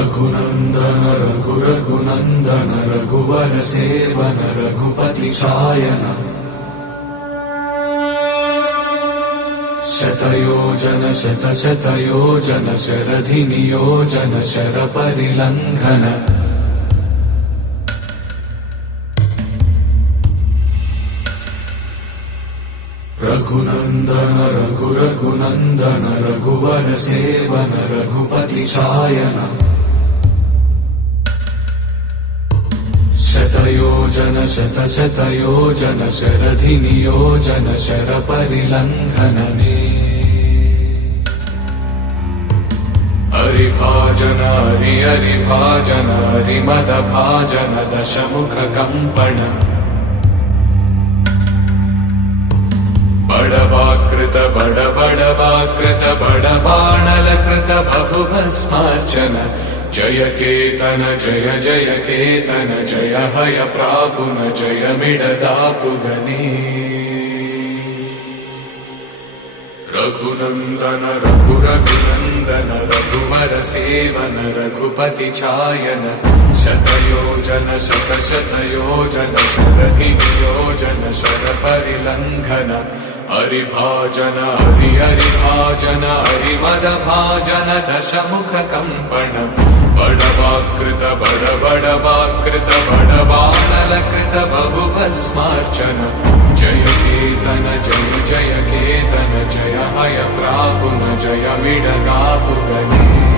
रघुनन्दन रघुनन्दन रघुवर seven Raghupati चायन शतयोजन शतशतयोजन शरधि नियोजन शरपरिलङ्घन रघुनन्दन रघुनन्दन रघुवर seven Raghupati चायन शतयोजन शतशतयोजन शरधि नियोजन शरपरिलङ्घनने हरिभाजन हरिभाजन हरिमदभाजन दशमुख कम्पण बड़वाकृत बड़वाकृत बड़बाणलकृत बहुभस्मार्चन जय केतन जय जय केतन जय हय प्रापुन जय मिडदापुगने रघुनन्दन रघुनन्दन रघुवर सेवन रघुपति चायन शतयोजन शतशतयोजन शरधि नियोजन शरपरिलङ्घन हरिभाजन हरिभाजन हरिमदभाजन दशमुख कम्पण बड़वाकृत बड़वाकृत बड़बाणलकृत बहुभस्मार्चन जय केतन जय जय केतन जय हय प्रापुन जय मिडदापुगने